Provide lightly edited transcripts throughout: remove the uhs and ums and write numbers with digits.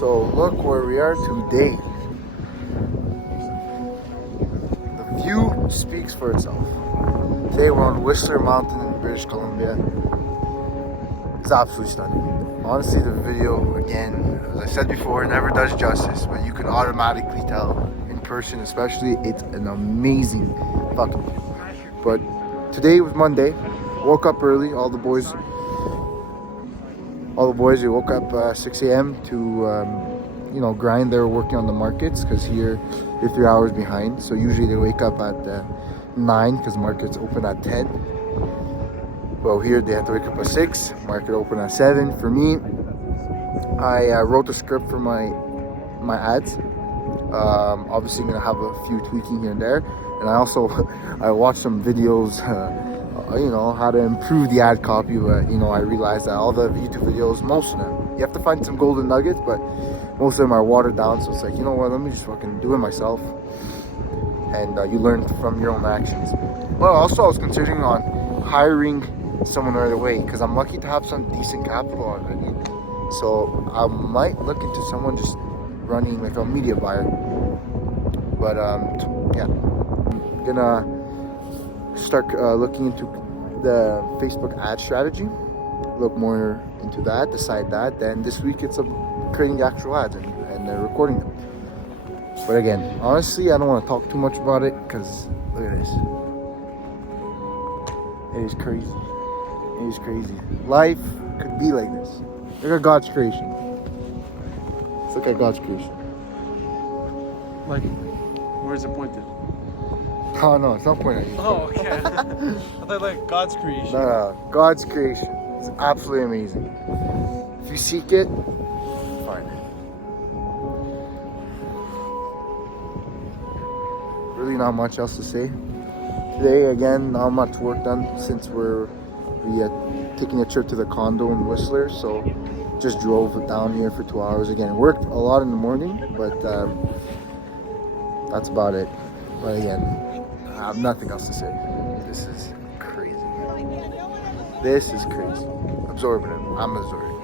So look where we are today. The view speaks for itself. Today we're on Whistler Mountain in British Columbia. It's absolutely stunning. Honestly, the video, again, as I said before, never does justice, but you can automatically tell in person especially, it's an amazing fucking view. But today was Monday. Woke up early, all the boys, they woke up 6 a.m. to, grind. They were working on the markets because here they're 3 hours behind. So usually they wake up at 9 because markets open at 10. Well, here they have to wake up at 6. Market open at 7. For me, I wrote the script for my ads. Obviously, I'm gonna have a few tweaking here and there, and I watched some videos. How to improve the ad copy, but I realized that all the YouTube videos, most of them, you have to find some golden nuggets, but most of them are watered down. So it's like, let me just fucking do it myself, and you learn from your own actions. Well, also I was considering on hiring someone right away because I'm lucky to have some decent capital already. So I might look into someone just running like a media buyer. But yeah, I'm gonna start looking into the Facebook ad strategy, look more into that, decide that. Then this week it's creating actual ads and recording them. But again, honestly, I don't want to talk too much about it because look at this. It is crazy. It is crazy. Life could be like this. Look at God's creation. Let's look at God's creation. Like, where's it pointed? Oh no, it's not pointing at you. Oh, okay. I thought like God's creation. No, God's creation. It's absolutely amazing. If you seek it, find it. Really not much else to say. Today, again, not much work done since we taking a trip to the condo in Whistler. So just drove down here for 2 hours. Again, worked a lot in the morning, but that's about it. But again, I have nothing else to say. This is crazy. This is crazy. Absorbing it. I'm absorbing.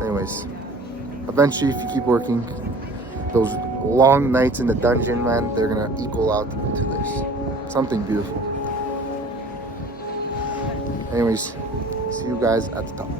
Anyways, eventually, if you keep working, those long nights in the dungeon, man, they're gonna equal out into this. Something beautiful. Anyways, see you guys at the top.